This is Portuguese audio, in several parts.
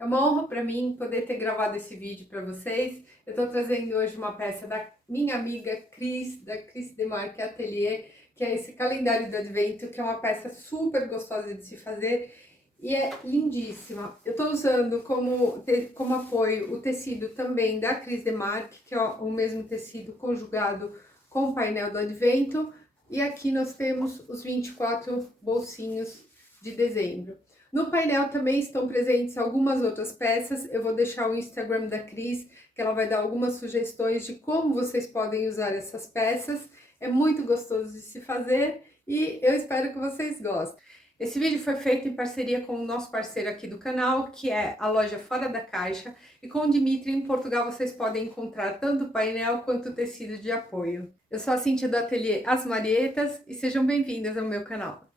É uma honra para mim poder ter gravado esse vídeo para vocês. Eu estou trazendo hoje uma peça da minha amiga Cris, da Cris Demarque Atelier, que é esse calendário do Advento, que é uma peça super gostosa de se fazer e é lindíssima. Eu estou usando como apoio o tecido também da Cris Demarque, que é o mesmo tecido conjugado com o painel do Advento. E aqui nós temos os 24 bolsinhos de dezembro. No painel também estão presentes algumas outras peças. Eu vou deixar o Instagram da Cris, que ela vai dar algumas sugestões de como vocês podem usar essas peças. É muito gostoso de se fazer e eu espero que vocês gostem. Esse vídeo foi feito em parceria com o nosso parceiro aqui do canal, que é a loja Fora da Caixa, e com o Dimitri. Em Portugal vocês podem encontrar tanto o painel quanto o tecido de apoio. Eu sou a Cíntia do Ateliê As Marietas e sejam bem-vindas ao meu canal.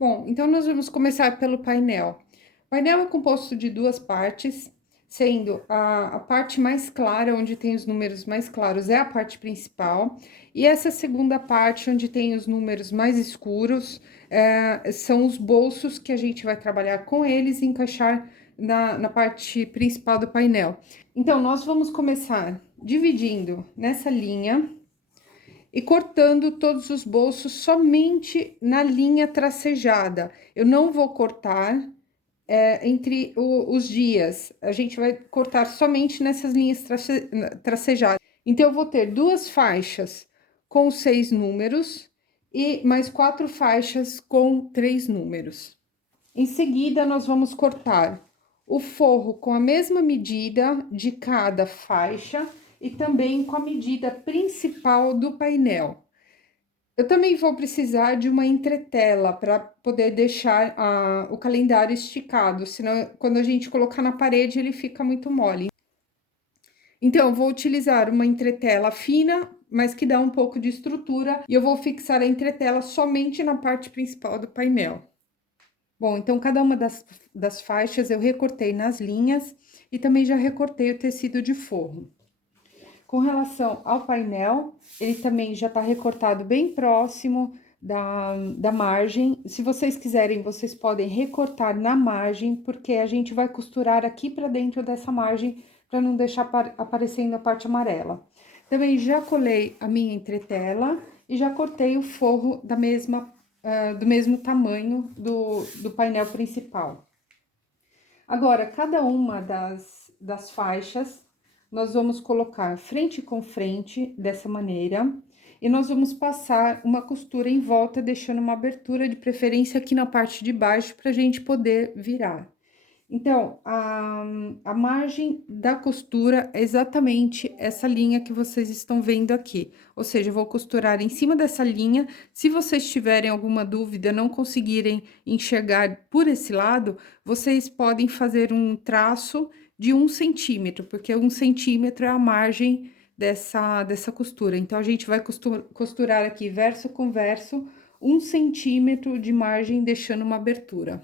Bom, então nós vamos começar pelo painel. O painel é composto de duas partes, sendo a parte mais clara, onde tem os números mais claros, é a parte principal, e essa segunda parte, onde tem os números mais escuros, são os bolsos que a gente vai trabalhar com eles e encaixar na parte principal do painel. Então, nós vamos começar dividindo nessa linha e cortando todos os bolsos somente na linha tracejada. Eu não vou cortar entre os dias, a gente vai cortar somente nessas linhas tracejadas. Então, eu vou ter duas faixas com 6 números e mais 4 faixas com 3 números. Em seguida, nós vamos cortar o forro com a mesma medida de cada faixa e também com a medida principal do painel. Eu também vou precisar de uma entretela para poder deixar o calendário esticado, senão quando a gente colocar na parede ele fica muito mole. Então, eu vou utilizar uma entretela fina, mas que dá um pouco de estrutura, e eu vou fixar a entretela somente na parte principal do painel. Bom, então cada uma das faixas eu recortei nas linhas e também já recortei o tecido de forro. Com relação ao painel, ele também já tá recortado bem próximo da margem. Se vocês quiserem, vocês podem recortar na margem, porque a gente vai costurar aqui para dentro dessa margem, para não deixar aparecendo a parte amarela. Também já colei a minha entretela e já cortei o forro do mesmo tamanho do painel principal. Agora, cada uma das faixas, nós vamos colocar frente com frente, dessa maneira, e nós vamos passar uma costura em volta, deixando uma abertura, de preferência aqui na parte de baixo, para a gente poder virar. Então, a margem da costura é exatamente essa linha que vocês estão vendo aqui. Ou seja, eu vou costurar em cima dessa linha. Se vocês tiverem alguma dúvida, não conseguirem enxergar por esse lado, vocês podem fazer um traço de 1 centímetro, porque 1 centímetro é a margem dessa costura. Então, a gente vai costurar aqui verso com verso, 1 centímetro de margem, deixando uma abertura.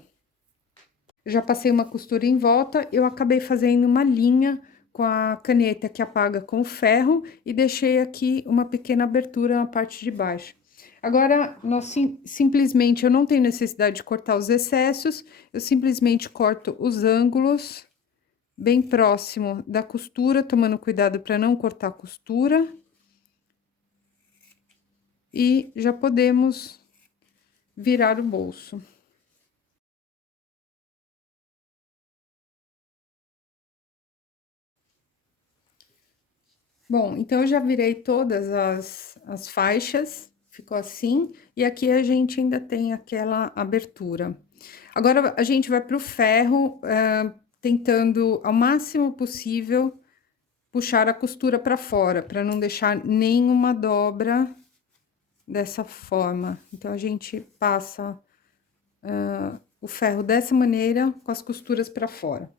Já passei uma costura em volta, eu acabei fazendo uma linha com a caneta que apaga com ferro e deixei aqui uma pequena abertura na parte de baixo. Agora, simplesmente, eu não tenho necessidade de cortar os excessos, eu simplesmente corto os ângulos bem próximo da costura, tomando cuidado para não cortar a costura. E já podemos virar o bolso. Bom, então eu já virei todas as faixas, ficou assim, e aqui a gente ainda tem aquela abertura. Agora, a gente vai pro ferro, tentando ao máximo possível puxar a costura para fora, para não deixar nenhuma dobra dessa forma. Então, a gente passa o ferro dessa maneira, com as costuras para fora.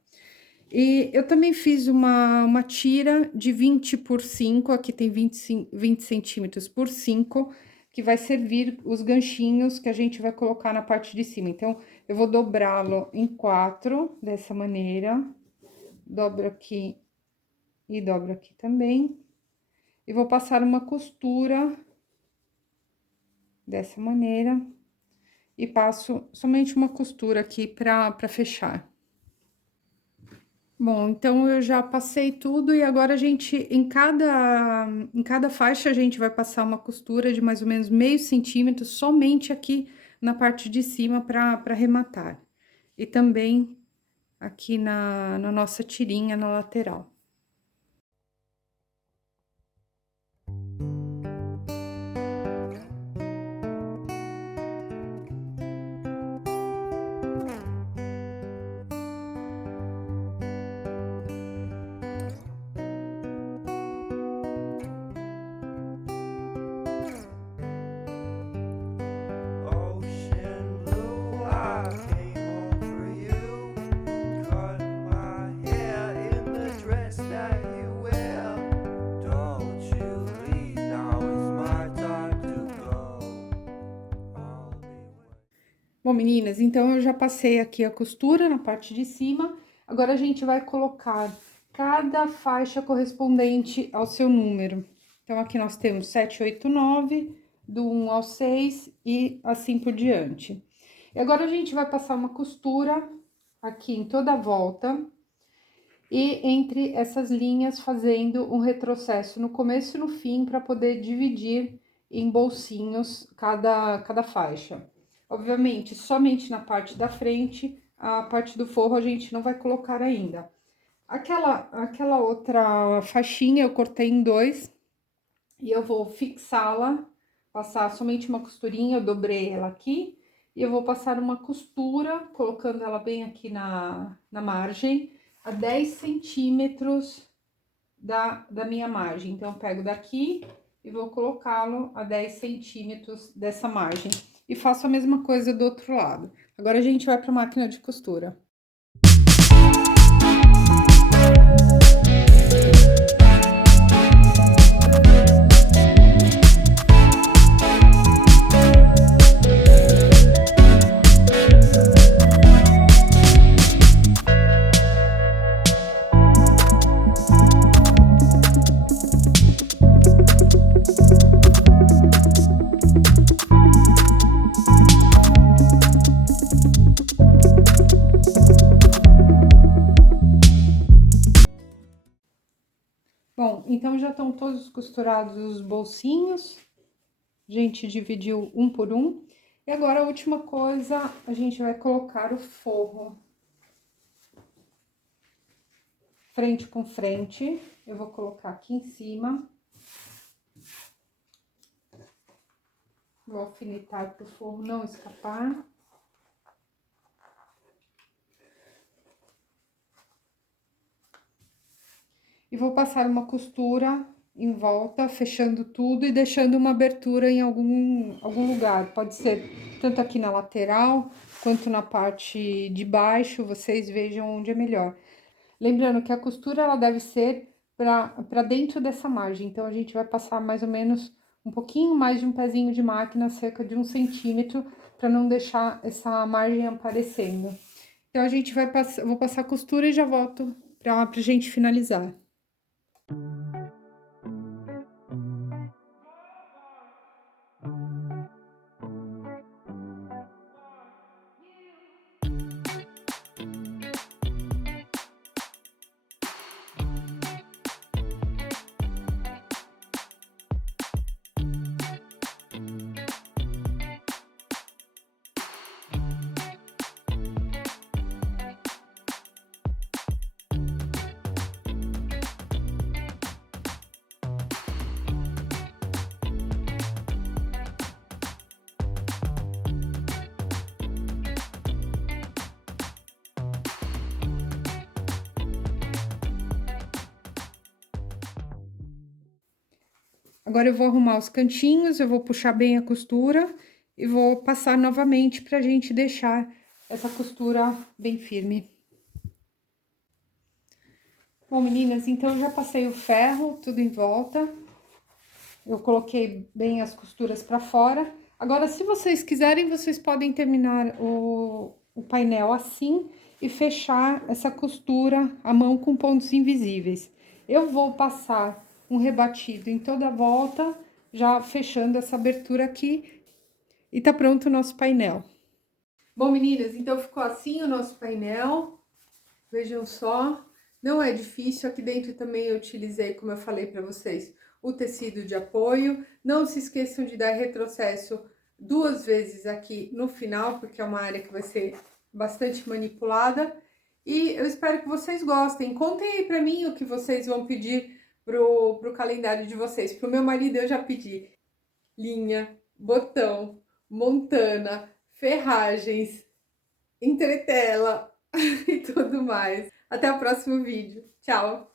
E eu também fiz uma tira de 20 por 5, aqui tem 20 centímetros por 5, que vai servir os ganchinhos que a gente vai colocar na parte de cima. Então, eu vou dobrá-lo em 4, dessa maneira, dobro aqui e dobro aqui também. E vou passar uma costura dessa maneira, e passo somente uma costura aqui para fechar. Bom, então eu já passei tudo e agora a gente, em cada faixa, a gente vai passar uma costura de mais ou menos meio centímetro, somente aqui na parte de cima para arrematar. E também aqui na nossa tirinha na lateral. Ocean blue, I came home for you. Cut my hair in the dress that you wear. Don't you leave, now it's my time to go. I'll be waiting. Bom, meninas, então eu já passei aqui a costura na parte de cima. Agora a gente vai colocar cada faixa correspondente ao seu número. Então, aqui nós temos 7, 8, 9, do 1 ao 6 e assim por diante. E agora a gente vai passar uma costura aqui em toda a volta e entre essas linhas fazendo um retrocesso no começo e no fim para poder dividir em bolsinhos cada faixa. Obviamente, somente na parte da frente, a parte do forro a gente não vai colocar ainda. Aquela outra faixinha eu cortei em dois e eu vou fixá-la, passar somente uma costurinha, eu dobrei ela aqui, e eu vou passar uma costura, colocando ela bem aqui na margem, a 10 centímetros da minha margem. Então, eu pego daqui e vou colocá-lo a 10 centímetros dessa margem. E faço a mesma coisa do outro lado. Agora, a gente vai para a máquina de costura. Bom, então já estão todos costurados os bolsinhos. A gente dividiu um por um. E agora a última coisa, a gente vai colocar o forro. Frente com frente. Eu vou colocar aqui em cima. Vou alfinetar para o forro não escapar. E vou passar uma costura em volta, fechando tudo e deixando uma abertura em algum lugar. Pode ser tanto aqui na lateral, quanto na parte de baixo, vocês vejam onde é melhor. Lembrando que a costura, ela deve ser para dentro dessa margem. Então, a gente vai passar mais ou menos um pouquinho mais de um pezinho de máquina, cerca de 1 centímetro, para não deixar essa margem aparecendo. Então, a gente vai passar, vou passar a costura e já volto pra gente finalizar. Agora, eu vou arrumar os cantinhos, eu vou puxar bem a costura e vou passar novamente pra gente deixar essa costura bem firme. Bom, meninas, então eu já passei o ferro, tudo em volta. Eu coloquei bem as costuras pra fora. Agora, se vocês quiserem, vocês podem terminar o painel assim e fechar essa costura à mão com pontos invisíveis. Eu vou passar um rebatido em toda a volta, já fechando essa abertura aqui, e tá pronto o nosso painel. Bom, meninas, então ficou assim o nosso painel. Vejam só, não é difícil. Aqui dentro também eu utilizei, como eu falei para vocês, o tecido de apoio. Não se esqueçam de dar retrocesso 2 vezes aqui no final, porque é uma área que vai ser bastante manipulada. E eu espero que vocês gostem. Contem aí pra mim o que vocês vão pedir pro calendário de vocês. Pro meu marido eu já pedi linha, botão, montana, ferragens, entretela e tudo mais. Até o próximo vídeo. Tchau!